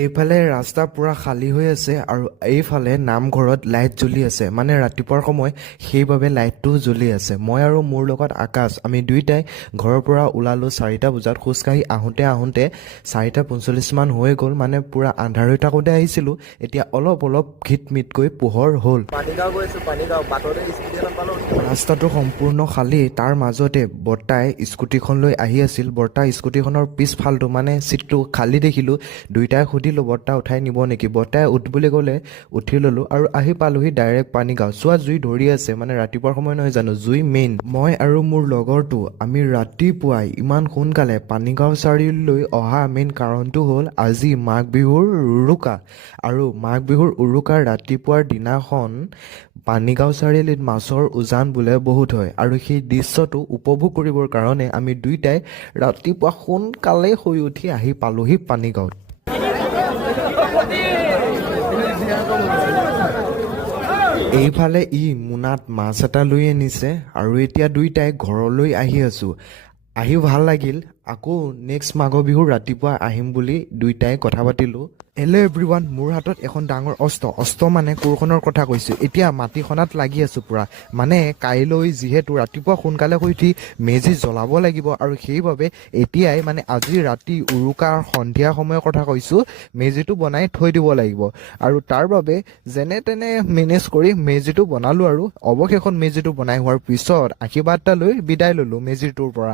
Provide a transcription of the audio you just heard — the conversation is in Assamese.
এইফালে ৰাস্তা পুৰা খালী হৈ আছে আৰু এইফালে নামঘৰত লাইট জ্বলি আছে, মানে ৰাতিপুৱাৰ সময় সেইবাবে লাইটটো জ্বলি আছে। মই আৰু মোৰ লগত আকাশ আমি দুইটাই ঘৰৰ পৰা ওলালোঁ 4টা বজাত। খোজকাঢ়ি আহোঁতে 4:45 মান হৈ গ'ল, মানে পুৰা আন্ধাৰ হৈ থাকোঁতে আহিছিলোঁ। এতিয়া অলপ অলপ ঘিটমিটকৈ পোহৰ হ'ল। পানীগাঁও গৈ আছোঁ, পানীগাঁও বাটতে স্কুটি এখন পালোঁ। ৰাস্তাটো সম্পূৰ্ণ খালী, তাৰ মাজতে বৰ্তাই স্কুটিখন লৈ আহি আছিল। বৰ্তাৰ স্কুটিখনৰ পিছফালটো মানে চিটটো খালী দেখিলোঁ। দুইটাই সুধিলোঁ বৰ্তা উঠাই নিব নেকি। বৰ্তাই উঠ বুলি ক'লে, উঠি ল'লোঁ আৰু আহি পালোঁহি ডাইৰেক্ট পানীগাঁও। চোৱা জুই ধৰি আছে, মানে ৰাতিপুৱাৰ সময় নহয় জানো, জুই মেইন। মই আৰু মোৰ লগৰটো আমি ৰাতিপুৱাই ইমান সোনকালে পানীগাঁও চাৰিআলিলৈ অহা মেইন কাৰণটো হ'ল আজি মাঘ বিহুৰ উৰুকা। আৰু মাঘ বিহুৰ উৰুকাৰ ৰাতিপুৱাৰ দিনাখন পানীগাঁও চাৰিআলিত মাছৰ উজান বোলে বহুত হয়, আৰু সেই দৃশ্যটো উপভোগ কৰিবৰ কাৰণে আমি দুইটাই ৰাতিপুৱা সোনকালে শুই উঠি আহি পালোঁহি পানীগাঁৱত। এইফালে মোনাত মাছ এটা লৈ আনিছে আৰু এতিয়া দুইটাই ঘৰলৈ আহি আছোঁ। আহি ভাল লাগিল। আকৌ নেক্সট মাঘৰ বিহুৰ ৰাতিপুৱা আহিম বুলি দুইটাই কথা পাতিলোঁ। হেল্ল' এভৰিৱান, মোৰ হাতত এখন ডাঙৰ অস্ত্ৰ মানে কোৰখনৰ কথা কৈছোঁ। এতিয়া মাটি খনাত লাগি আছোঁ পূৰা, মানে কাইলৈ যিহেতু ৰাতিপুৱা সোনকালে শুই উঠি মেজি জ্বলাব লাগিব, আৰু সেইবাবে এতিয়াই মানে আজি ৰাতি উৰুকাৰ সন্ধিয়া সময়ৰ কথা কৈছোঁ, মেজিটো বনাই থৈ দিব লাগিব। আৰু তাৰ বাবে যেনে তেনে মেনেজ কৰি মেজিটো বনালোঁ, আৰু অৱশেষত মেজিটো বনাই হোৱাৰ পিছত আশীৰ্বাদ এটা লৈ বিদায় ল'লোঁ মেজিটোৰ পৰা।